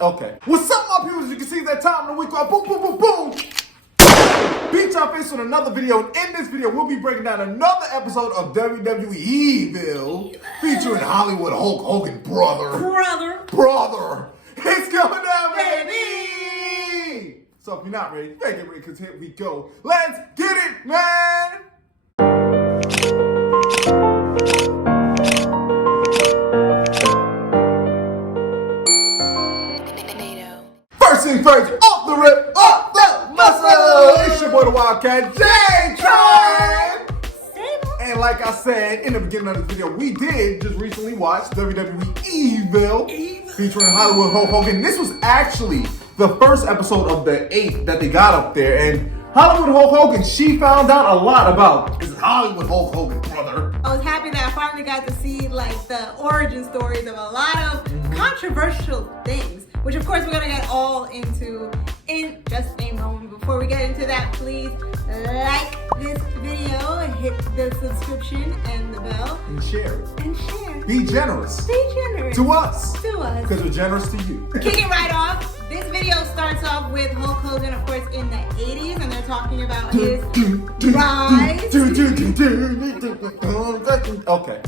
Okay. What's up, my people? As you can see, that time of the week called boom, boom, boom, boom. Beat y'all face with another video, and in this video, we'll be breaking down another episode of WWEville featuring Hollywood Hulk Hogan brother. It's coming down, baby! So if you're not ready, make it ready, because here we go. Let's get it, man! First thing first, off the rip, off the muscle! It's your boy, the Wildkatjaytroy! Sable. And like I said in the beginning of this video, we did just recently watch WWEville featuring Hollywood Hulk Hogan. This was actually the first episode of the 8 that they got up there. And Hollywood Hulk Hogan, she found out a lot about this Hollywood Hulk Hogan brother. I was happy that I finally got to see like the origin stories of a lot of controversial things, which of course we're gonna get all into in just a moment. Before we get into that, please like this video, hit the subscription and the bell. And share it. And share. Be generous. Be generous. To us. To us. Because we're generous to you. Kick it right off. This video starts off with Hulk Hogan, of course, in the 80s, and they're talking about his rise. Okay.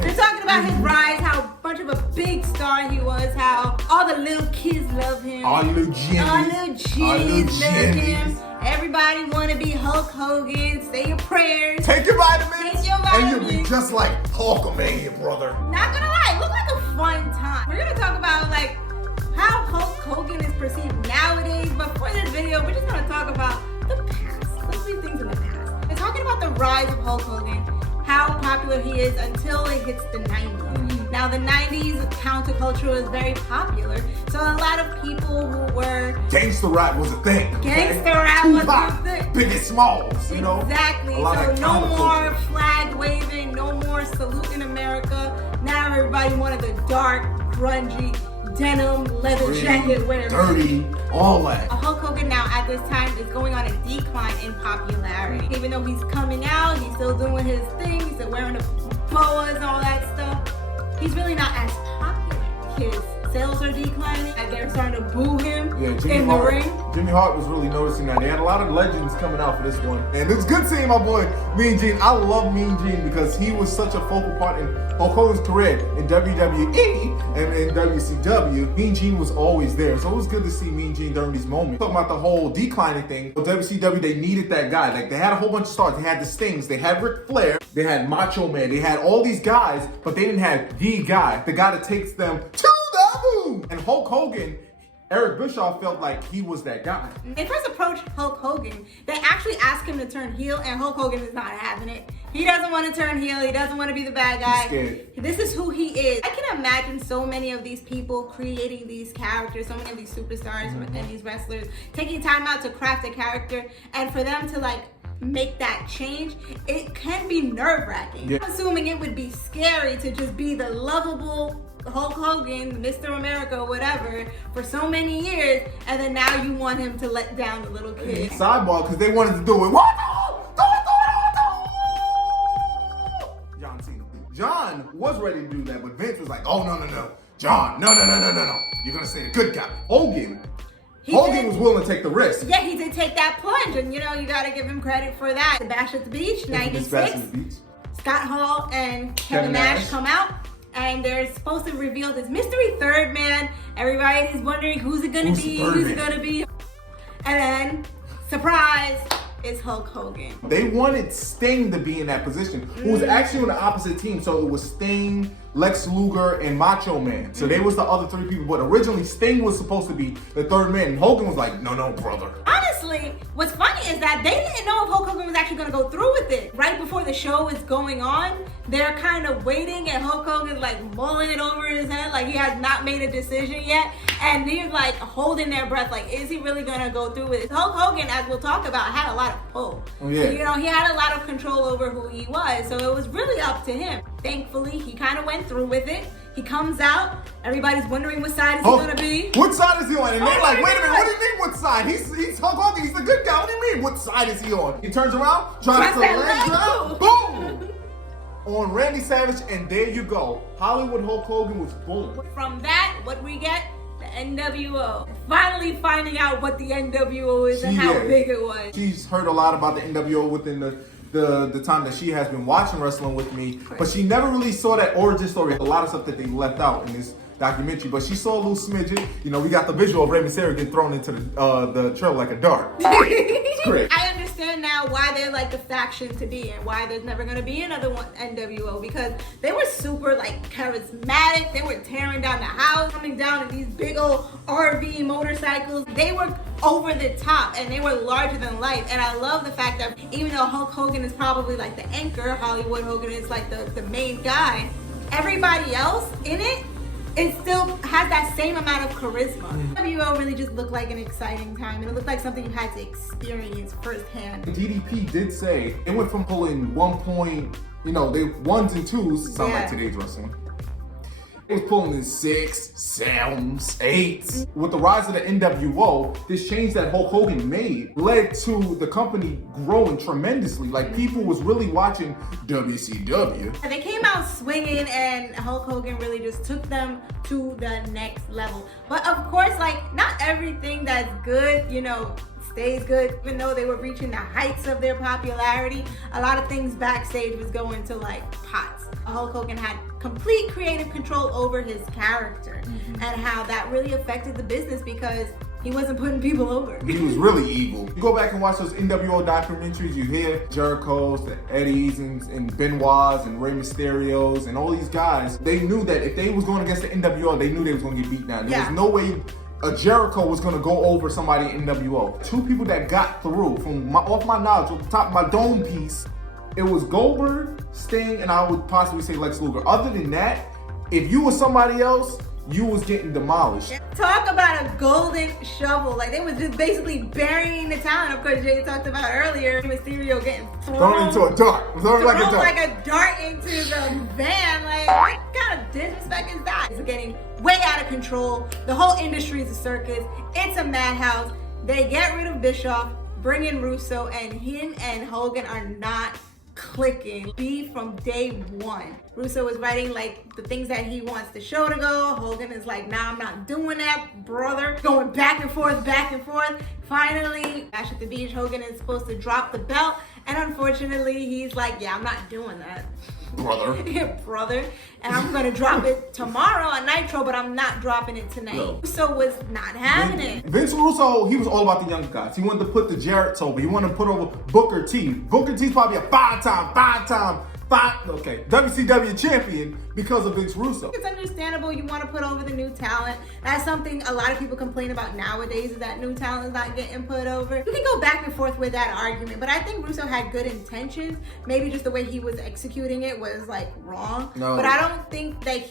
They're talking about his rise, how much of a big star he was, how all the little kids love him. All you little Jimmies. All little Jimmies love him. Everybody want to be Hulk Hogan. Say your prayers. Take your vitamins. Take your vitamins. And you'll be just like Hulkamania, brother. Not gonna lie, it looked like a fun time. We're gonna talk about like how Hulk Hogan is perceived nowadays, but for this video, we're just gonna talk about the past. Let's leave things in the past. We're talking about the rise of Hulk Hogan, how popular he is until it hits the 90s. Now the 90s counterculture was very popular, so a lot of people who were gangster rap was a thing. Gangster rap was a thing. Biggie Smalls, you know? Exactly. So no more flag waving, no more salute in America. Now everybody wanted the dark, grungy, denim, leather jacket wearing. Dirty, all that. Hulk Hogan now at this time is going on a decline in popularity. Even though he's coming out, he's still doing his thing, he's still wearing the boas and all that stuff. He's really not as popular. His sales are declining and they're starting to boo him in the ring. Jimmy Hart was really noticing that. They had a lot of legends coming out for this one. And it's good seeing my boy Mean Gene. I love Mean Gene because he was such a focal part in Hulk Hogan's career in WWE and in WCW. Mean Gene was always there. So it was good to see Mean Gene during these moments. Talking about the whole declining thing. With WCW, they needed that guy. Like, they had a whole bunch of stars. They had the Stings. They had Ric Flair. They had Macho Man. They had all these guys, but they didn't have the guy that takes them to the moon. And Hulk Hogan, Eric Bischoff felt like he was that guy. They first approached Hulk Hogan. They actually asked him to turn heel, and Hulk Hogan is not having it. He doesn't want to turn heel. He doesn't want to be the bad guy. He's scared. This is who he is. I can imagine so many of these people creating these characters, so many of these superstars and these wrestlers taking time out to craft a character, and for them to like make that change, it can be nerve-wracking. Yeah. I'm assuming it would be scary to just be the lovable Hulk Hogan, Mr. America, whatever, for so many years, and then now you want him to let down the little kid. Sidebar, because they wanted to do it. What? John Cena. John was ready to do that, but Vince was like, oh, no. John, no. You're going to say the good guy. Hogan was willing to take the risk. Yeah, he did take that plunge, and you know, you got to give him credit for that. The Bash at the Beach, 96. Scott Hall and Kevin Nash come out. And they're supposed to reveal this mystery third man. Everybody is wondering who's it gonna be, who's it gonna be. And then, surprise, it's Hulk Hogan. They wanted Sting to be in that position, who was actually on the opposite team. So it was Sting, Lex Luger, and Macho Man. So they was the other 3 people. But originally, Sting was supposed to be the third man. And Hogan was like, no, brother. Honestly, what's funny is that they didn't know if Hulk Hogan was actually going to go through with it. Right before the show is going on, they're kind of waiting, and Hulk Hogan's like mulling it over his head, like he has not made a decision yet. And he's like holding their breath, like, is he really going to go through with it? Hulk Hogan, as we'll talk about, had a lot of pull. Oh, yeah. So, you know, he had a lot of control over who he was. So it was really up to him. Thankfully, he kind of went through with it. He comes out. Everybody's wondering what side is he gonna be. What side is he on? And they're like, wait a minute, what do you mean what side? He's Hulk Hogan, he's the good guy. What do you mean? What side is he on? He turns around, tries to let go. Boom! on Randy Savage, and there you go. Hollywood Hulk Hogan was boom. From that, what we get? The NWO. Finally finding out what the NWO is and how big it was. She's heard a lot about the NWO within the time that she has been watching wrestling with me, but she never really saw that origin story. A lot of stuff that they left out in this documentary, but she saw a little smidgen. You know, we got the visual of Rey Mysterio getting thrown into the trailer like a dart. It's great. I understand now why they're like the faction to be and why there's never gonna be another one NWO, because they were super like charismatic. They were tearing down the house, coming down in these big old RV motorcycles. They were over the top and they were larger than life. And I love the fact that even though Hulk Hogan is probably like the anchor, Hollywood Hogan is like the main guy, everybody else in it still has that same amount of charisma. NWO really just looked like an exciting time, and it looked like something you had to experience firsthand. DDP did say it went from pulling 1 point, you know, they ones and twos, sound like today's wrestling. It was pulling in 6, 7s, 8s. With the rise of the NWO, this change that Hulk Hogan made led to the company growing tremendously. Like, people was really watching WCW. And they came out swinging, and Hulk Hogan really just took them to the next level. But of course, like, not everything that's good, you know, stays good. Even though they were reaching the heights of their popularity, a lot of things backstage was going to like pots. Hulk Hogan had complete creative control over his character and how that really affected the business because he wasn't putting people over. He was really evil. You go back and watch those NWO documentaries, you hear Jericho's, the Eddies, and Benoit's, and Rey Mysterio's, and all these guys. They knew that if they was going against the NWO, they knew they was going to get beat down. There was no way a Jericho was going to go over somebody in NWO. Two people that got through, off my knowledge, off the top of my dome piece, it was Goldberg, Sting, and I would possibly say Lex Luger. Other than that, if you were somebody else, you was getting demolished. Talk about a golden shovel. Like, they was just basically burying the talent. Of course, Jay talked about earlier, Mysterio getting thrown into a dart. Thrown like a dart into the van. Like, what kind of disrespect is that? It's getting way out of control. The whole industry is a circus. It's a madhouse. They get rid of Bischoff, bring in Russo, and him and Hogan are not clicking. Beef from day one. Russo was writing like the things that he wants the show to go. Hogan is like, nah, I'm not doing that, brother. Going back and forth, back and forth. Finally, Bash at the Beach, Hogan is supposed to drop the belt, and unfortunately, he's like, yeah, I'm not doing that. Brother. Yeah, brother. And I'm gonna drop it tomorrow on Nitro, but I'm not dropping it tonight. No. Russo was not having it. Vince Russo, he was all about the young guys. He wanted to put the Jarretts over. He wanted to put over Booker T. Booker T's probably a five-time WCW champion because of Vince Russo. It's understandable you want to put over the new talent. That's something a lot of people complain about nowadays, is that new talent is not getting put over. You can go back and forth with that argument, but I think Russo had good intentions. Maybe just the way he was executing it was like wrong. No. But I don't think that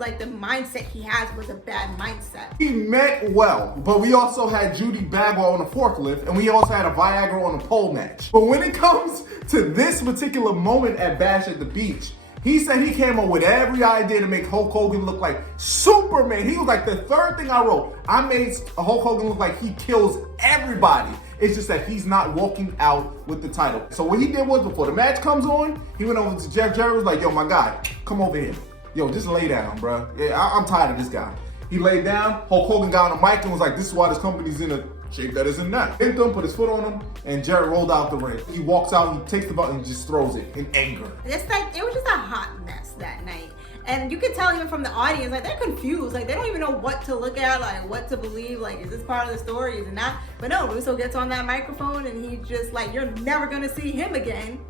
like the mindset he has was a bad mindset. He meant well, but we also had Judy Bagwell on a forklift, and we also had a Viagra on a pole match. But when it comes to this particular moment at Bash at the Beach, he said he came up with every idea to make Hulk Hogan look like Superman. He was like, the third thing I wrote, I made Hulk Hogan look like he kills everybody. It's just that he's not walking out with the title. So what he did was, before the match comes on, he went over to Jeff Jarrett, was like, yo, my guy, come over here. Yo, just lay down, bro. Yeah, I'm tired of this guy. He laid down. Hulk Hogan got on the mic and was like, this is why this company's in a shape that isn't that. Hit him, put his foot on him, and Jarrett rolled out the ring. He walks out, he takes the belt, and just throws it in anger. It's like, it was just a hot mess that night. And you could tell even from the audience, like, they're confused. Like, they don't even know what to look at, like, what to believe. Like, is this part of the story? Is it not? But no, Russo gets on that microphone, and he just, like, you're never going to see him again.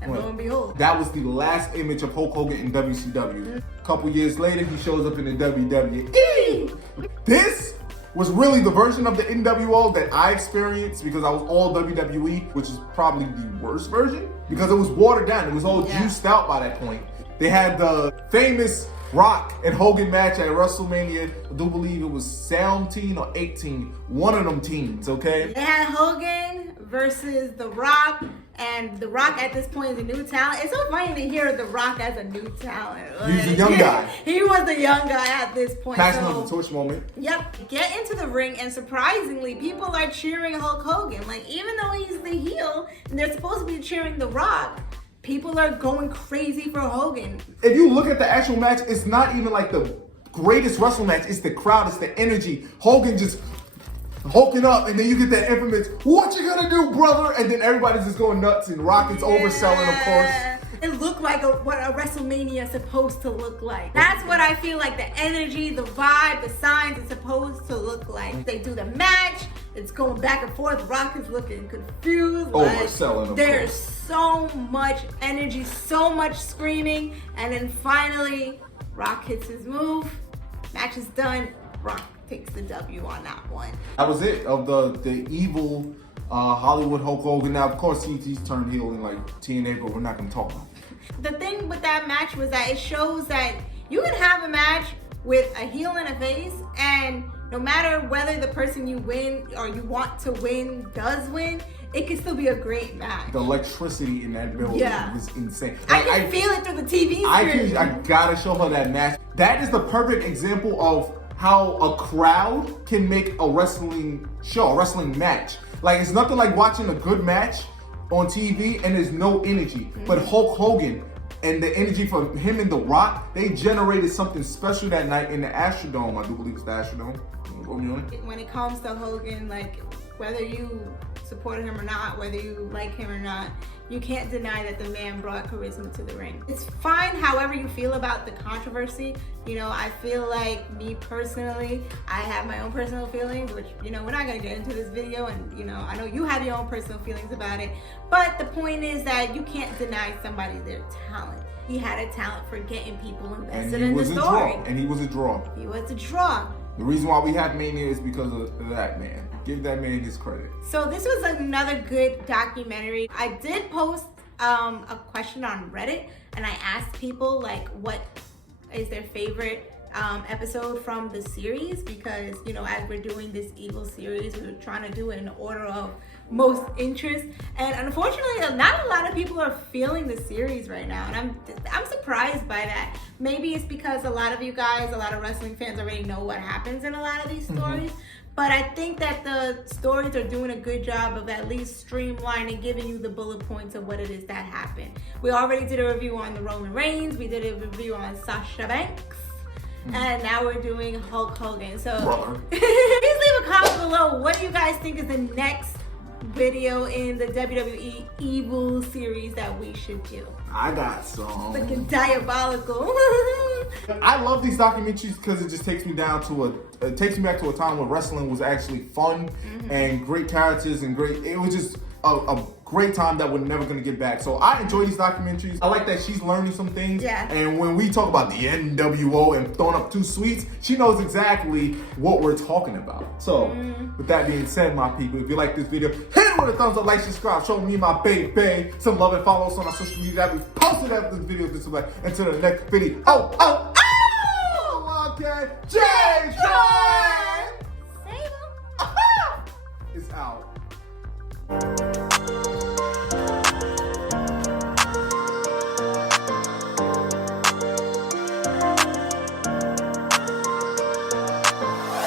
And lo and behold, that was the last image of Hulk Hogan in WCW. A couple years later, he shows up in the WWE. This was really the version of the NWO that I experienced, because I was all WWE, which is probably the worst version because it was watered down. It was all juiced out by that point. They had the famous Rock and Hogan match at WrestleMania. I do believe it was 17 or 18. One of them teams, okay? They had Hogan versus The Rock. And The Rock at this point is a new talent. It's so funny to hear The Rock as a new talent. Like, he's a young guy. He was a young guy at this point. Passing on the torch moment. Yep. Get into the ring, and surprisingly, people are cheering Hulk Hogan. Like, even though he's the heel, and they're supposed to be cheering The Rock, people are going crazy for Hogan. If you look at the actual match, it's not even like the greatest wrestling match. It's the crowd, it's the energy. Hogan just hulking up, and then you get that infamous, "What you gonna do, brother?" And then everybody's just going nuts, and Rocket's overselling, of course. It looked like what a WrestleMania is supposed to look like. That's what I feel like the energy, the vibe, the signs is supposed to look like. They do the match, it's going back and forth. Rock is looking confused. Overselling, of There's course. so much energy, so much screaming, and then finally, Rock hits his move. Match is done. Rock takes the W on that one. That was it of the evil Hollywood Hulk Hogan. Now, of course, he's turned heel in like TNA, but we're not gonna talk about it. The thing with that match was that it shows that you can have a match with a heel and a face, and no matter whether the person you win or you want to win does win, it can still be a great match. The electricity in that building was insane. I can feel it through the TV screen. I gotta show her that match. That is the perfect example of how a crowd can make a wrestling show, a wrestling match. Like, it's nothing like watching a good match on TV and there's no energy. But Hulk Hogan and the energy from him and The Rock, they generated something special that night in the Astrodome. I do believe it's the Astrodome. When it comes to Hogan, like, whether you support him or not, whether you like him or not, you can't deny that the man brought charisma to the ring. It's fine however you feel about the controversy. You know, I feel like, me personally, I have my own personal feelings, which, you know, we're not gonna get into this video, and, you know, I know you have your own personal feelings about it, but the point is that you can't deny somebody their talent. He had a talent for getting people invested in the story. And he was a draw. He was a draw. The reason why we have Mania is because of that man. Give that man his credit. So this was another good documentary. I did post a question on Reddit, and I asked people like what is their favorite episode from the series, because, you know, as we're doing this evil series, we were trying to do it in order of most interest, and unfortunately not a lot of people are feeling the series right now, and I'm surprised by that. Maybe it's because a lot of you guys, a lot of wrestling fans already know what happens in a lot of these stories. But I think that the stories are doing a good job of at least streamlining, giving you the bullet points of what it is that happened. We already did a review on the Roman Reigns. We did a review on Sasha Banks. And now we're doing Hulk Hogan. So please leave a comment below. What do you guys think is the next video in the WWE Evil series that we should do? I got some. Looking diabolical. I love these documentaries because it just takes me back to a time when wrestling was actually fun and great characters and it was just a great time that we're never gonna get back. So I enjoy these documentaries. I like that she's learning some things. Yeah. And when we talk about the NWO and throwing up 2 sweets, she knows exactly what we're talking about. So with that being said, my people, if you like this video, hit it with a thumbs up, like, subscribe, show me my baby some love, and follow us on our social media that we posted after this video. Until the next video. Wildkatjaytroy! Sable. It's out.